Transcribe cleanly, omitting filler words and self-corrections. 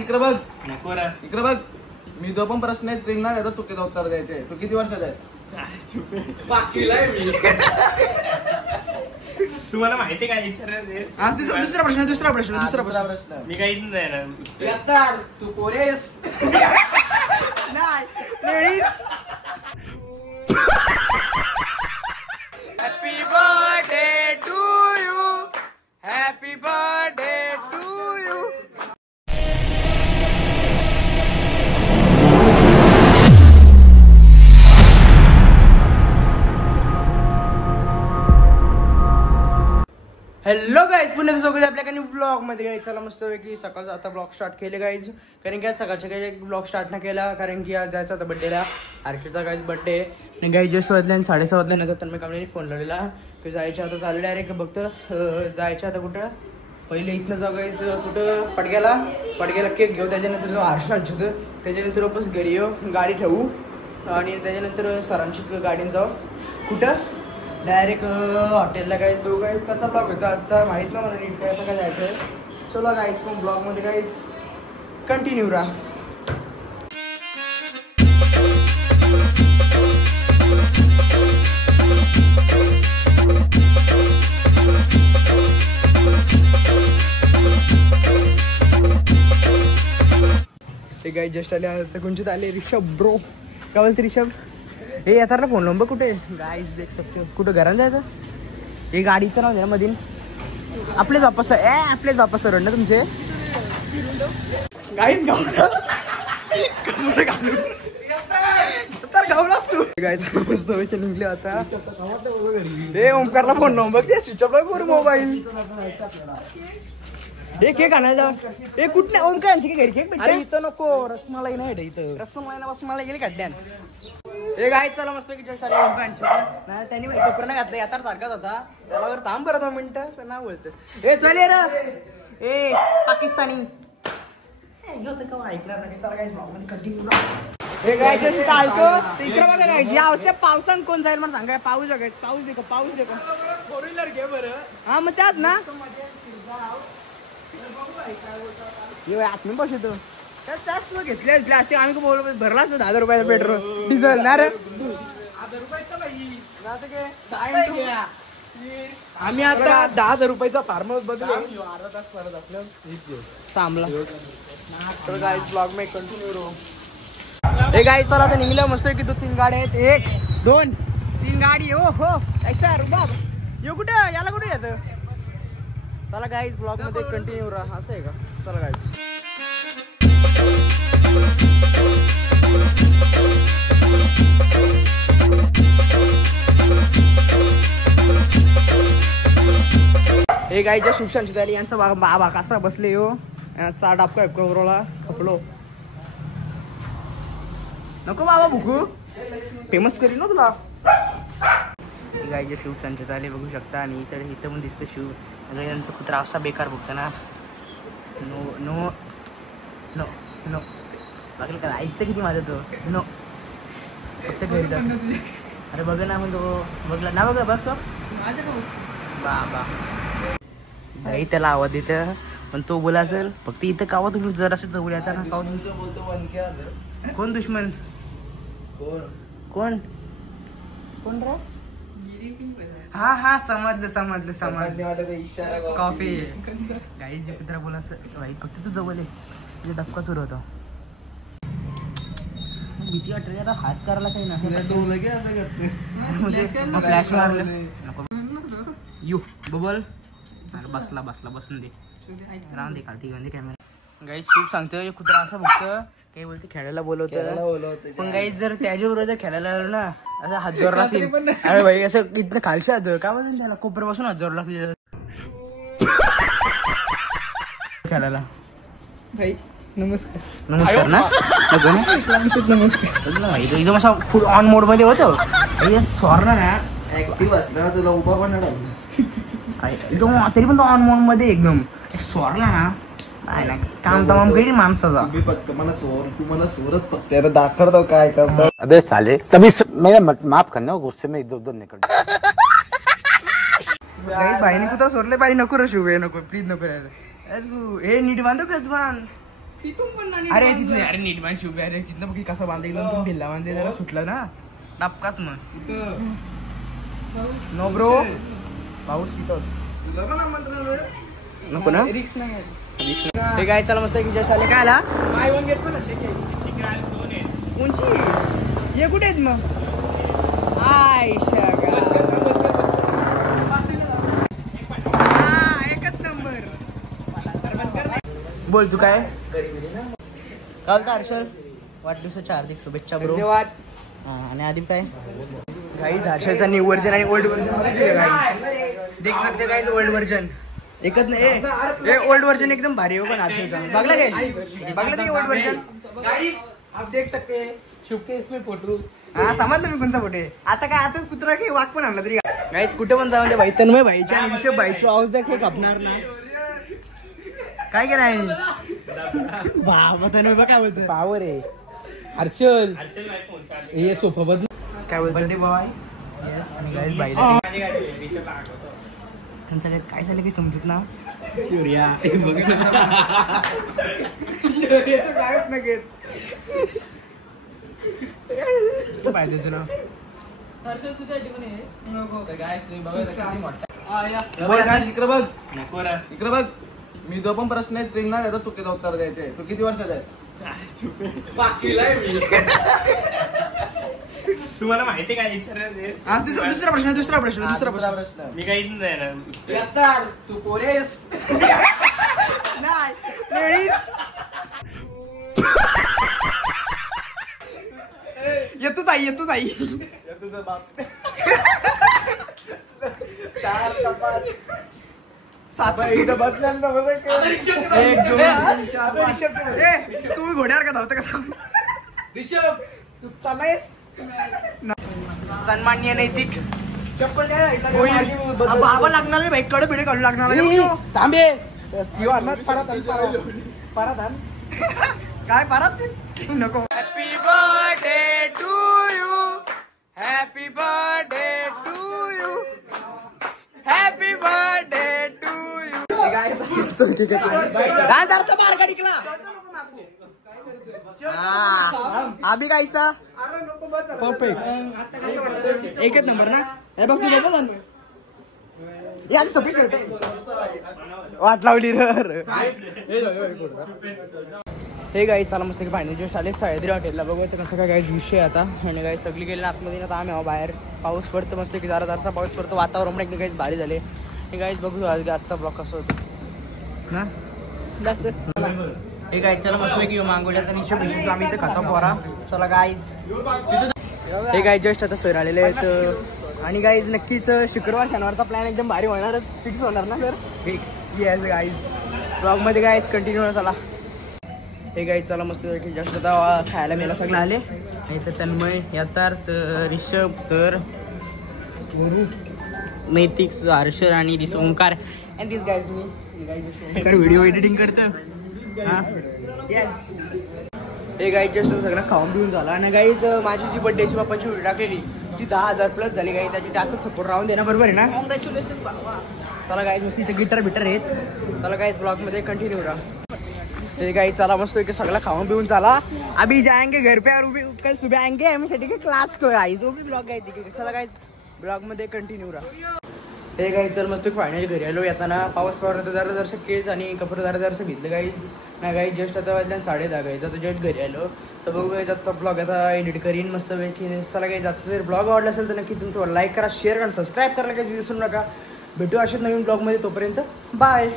इकडे बघ. इकडे बघ. मी जो पण प्रश्न आहे स्त्रीला त्याचा चुकीचं उत्तर द्यायचे. तू किती वर्षाचा आहेस? 5वीला आहे मी. तुम्हाला माहिती काय दुसरा प्रश्न मी काहीच नाही. तू कोरेस नाही. Happy birthday to you. Happy birthday to you. Hello guys, पुन्हा स्वागत आहे आपल्याकडे ब्लॉग मध्ये. गाईज चला मस्त पैकी सकाळचा आता ब्लॉग स्टार्ट केले गाईज. कारण की आज सकाळच्या काही ब्लॉग स्टार्ट नाही केला, कारण की आज जायचं होता बड्डेला. हर्षूचा गाईज बड्डे. आणि गाईज जस्ट वाजले आणि 7:30 वाजल्यानंतर तर मी कंपनीने फोन लावलेला की जायच्या आता चालू डायरेक्ट बघतो जायच्या आता कुठं. पहिले इथनं जाऊ गाईज कुठं पडग्याला केक घेऊ. त्याच्यानंतर जो हर्षांची होतं त्याच्यानंतर वापस घरी येऊ, गाडी ठेवू आणि त्याच्यानंतर सरांची गाडीने जाऊ कुठं डायरेक्ट हॉटेलला. काय तो काय कसा ब्लॉग होता आजचा माहित ना मला नीट काय काय जायचं. चला गाईज पण ब्लॉग मध्ये काही कंटिन्यू राहा. ते गाईज जस्ट आले आता कोणच्यात आले. रिषभ ब्रो काय बोलते रिषभ. हे येतात ना फोन लावून बघ कुठे. गाईज देख सकते कुठं घरात जायचं. हे गाडीचं नाव द्या मधील आपलेच वापस आपलेच वापस सर ना तुमचे. गाईज गावलास तू. गाईज मस्त पैसे निघले आता. हे ओमकारला फोन लावून बघ ते स्विच ऑफ करू मोबाईल. हे केक आणायला हे कुठे ओमकारांची घरी केक भेटते. इथं नको रसमलाई नाही इथं. रसमलाई गेली खड्ड्यान. हे गाय चला मस्त की त्यांनी कपडा घातला आता सारखाच होता. त्याला वर थांब करत मिनिटं तर नाव बोलत. हे चल रे ए पाकिस्तानी ऐकणार नाही. चला गाईस ब्लॉग मध्ये कंटिन्यू. हे गाय चालतो इकडे बघा गाय या अवस्था पावसान कोण जाईल मला सांगा. पाऊस बघाय पाऊस देखो फोर व्हीलर घे बरं. हा मग त्यात ना आत्मी बसतो त्याच घेतले प्लास्टिक. आम्ही बोल भरलाच 10,000 रुपयाचा पेट्रोल डिझेल ना रे. आम्ही आता 10,000 रुपयाचा फार्म हाऊस बदलू. अर्धा तास परत आपलं थांबला. ब्लॉग में कंटिन्यू रहो. हे गाईज चला आता निघलं मस्त की 2-3 गाड्या आहेत. 1 2 3 गाडी. हो हो ऐसा रुबाब. यो कुठे याला कुठे येतं. चला गाईज ब्लॉग मध्ये कंटिन्यू राहा. असं आहे का. चला गाईज हे गाईच्या शिक्षण झाली. यांचा बाबा कसा बसले हो. चा डापका कवरोला खपलो नको बाबा भुकू फेमस करी ना तुला. गाईचे शिव संचित आले बघू शकता. आणि इथं पण दिसतं शिव. यांचा कुत्रा असा बेकार बघतो ना. नो नो नो नो बघलं का ऐकतं किती माझं तो. नो फक्त घरी जातो. अरे बघ ना मग तो बघला ना. बघा बघ तो बाबा भाई त्याला आवाज देतं. पण तो बोला असेल फक्त इथं कावा तुम्ही जर असं जवळ येता ना कावा बोलतो. कोण दुश्मन कोण कोण रे. हा हा समजलं कॉफी गाई जे कुत्रा बोला भाई फक्त तू जवळ आहे. तुझा धक्का सुरू होता. भीती वाटते आता हात करायला काही फ्लॅश मारलं यू बबल. बसला बसून दे राहून दे खालती घेऊन दे कॅमेरा. गाई शिव सांगतोय कुत्रा असं बघतं काही बोलते खेळायला बोलवतं. पण गाई जर त्याच्याबरोबर जर खेळायला आलो ना असं हात जोर लागतील. अरे भाई असं इथनं खालशी हात जोर का बोलतो त्याला कोपऱ्यापासून हात जोर लागतील खेळायला. भाई नमस्कार ना नमस्कार. एकदम असा फुल ऑन मोड मध्ये होतो. स्वर्ण ना ऍक्टिव्ह असला तुला उभा पण एकदम तरी पण तो ऑन मोड मध्ये एकदम स्वरला ना. नाही ना काम तमाम करीन माणसाचा. तुम्हाला सोरत फक्त दाखवतो काय करतो. अबे साले तभी मेरा माफ करना गुस्से में इधर उधर निकल. बाईने कुत्रा सोरले. बाई नको रे शिव नको प्लीज नको. तू हे नीट बांधतो का तू. अरे तिथले अरे नीट बांध शिवबे अरे तिथलं बघ कसं बांधले एकदम ढिल्ला बांधले जरा सुटलं ना टपकाच मग नो ब्रो पाऊस तिथंच तुला पण आमंत्रण आहे? नको ना हे काय चला मस्त की जश आले काय आला काय वन घेत पण उंची हे कुठे आहेत मग आयशा एकच नंबर बोल तू काय काल तर हर्षल वाढदिवसाच्या हार्दिक शुभेच्छा ब्रो धन्यवाद आणि आधी काय गाईज हर्षलचा न्यू व्हर्जन आणि ओल्ड व्हर्जन देख सकते गाईज ओल्ड व्हर्जन एकच नाही ओल्ड व्हर्जन एकदम भारी हो पण हर्षलचा बघला काय बघला ते ओल्ड व्हर्जन आप देख सकते हैं शुभ के इसमें फोटो हा समजलं मी कोणचा फोटो आहे आता काय आता कुत्रा काही वाघ पण आणला तरी गाईज कुठे पण जाऊन दे भाई तन्मय भाईच्या आणि ऋषभ भाईची आवाज देख हे कापणार ना काय केलं आहे बाबा तन्मय बघ काय बोलतो पावर आहे हर्षल हे सोफा बदल काय बोलतो बाय त्यांचं काय झालं काही समजत ना सूर्या कायच नाही घेत पाहिजे ना इकडे बघ नको रे. इकडे बघ मी जो पण प्रश्न आहे ट्रेनला त्याचा चुकीचं उत्तर द्यायचे तू किती वर्षाचा आहेस? 5वीला आहे मी. तुम्हाला माहिती काय विचार दुसरा प्रश्न प्रश्न मी काहीच नाही ना. तू पोरेस येतो ताई तुझं बाप 4 कपात 7 इथं बस झालं बघ. 1 2 3 4 5 तुम्ही घोड्यावर का धावता का ऋषभ तू चालायस सन्माननीय नैतिक चप्पल काय बाबा लागणार नाही बाईक कडे बिडे काढू लागणार थांबे काय परत नको happy birthday to you happy birthday to you happy birthday to you गायचा बार का निकला अभी कैसा परफेक्ट एकच नंबर ना हे बघ तू बघ यार सफेद वाट लावली हे गाई चला मस्त की पाणी जस्ट आले सह्याद्री हॉटेलला बघू तर कसं काय विषय आता आणि काही सगळी गेली आतमध्ये आता आम्ही बाहेर पाऊस पडतो मस्त की जरा पाऊस पडतो वातावरण पण एकदम काही भारी झाले हे गाईच बघू आजचा ब्लॉग कसं होतं ना हे गाईच चला मस्त की मागवल्यात आणि हिशोब आम्ही इथे खाता पोरा चला गाईच हे गाई जस्ट आता सर आलेले आहेत आणि गाईज नक्कीच शुक्रवार शनिवारचा प्लॅन एकदम भारी होणारच फिक्स होणार ना sir fix yes guys blog मध्ये गाईज कंटिन्यू चला हे गाईज चला मस्त की जस्ट आता खायला मेला सगळं आले आणि तर तन्मय यथार्थ ऋषभ सर नैतिक हर्षर आणि this Omkar and this guys मी व्हिडिओ एडिटिंग करतं हा हे गाईज जस्ट सगळं खाऊन पिऊन झाला आणि गाईज माझी जी बर्थडेची बाप्पाची व्हिडिओ टाकलेली ती 10,000 प्लस झाली गाई त्याची जास्त सपोर्ट राहून देणार बरोबर आहे ना कॉंग्रॅच्युलेशन चला गाईज मस्त इथे गिटार आहेत चला गाईज ब्लॉग मध्ये कंटिन्यू राहा ते गाई चला मस्त इथे सगळं खाऊन पिऊन चला अभी जाएंगे घर पे और कल सुबह आएंगे एम साठी के क्लास को आई जो भी ब्लॉग आहे तिकडे चला गाईज ब्लॉग मध्ये कंटिन्यू राहा हे गाईज तर मस्त फायनली घरी आलो येताना पाऊस पडला तर जरा केस आणि कपडे जरा भिजले गाईज ना गाईज जस्ट आता वाजल्या 10:30 गाईज आता जस्ट घरी आलो तर बघू गाईज आजचा ब्लॉग आता एडिट करीन मस्त पैकी चला गाईज आजचा जर ब्लॉग आवडला असेल तर नक्की तुम्ही लाईक करा शेअर करा सबस्क्राईब करायला काही विसरू नका भेटू अशाच नवीन ब्लॉग मध्ये तोपर्यंत बाय.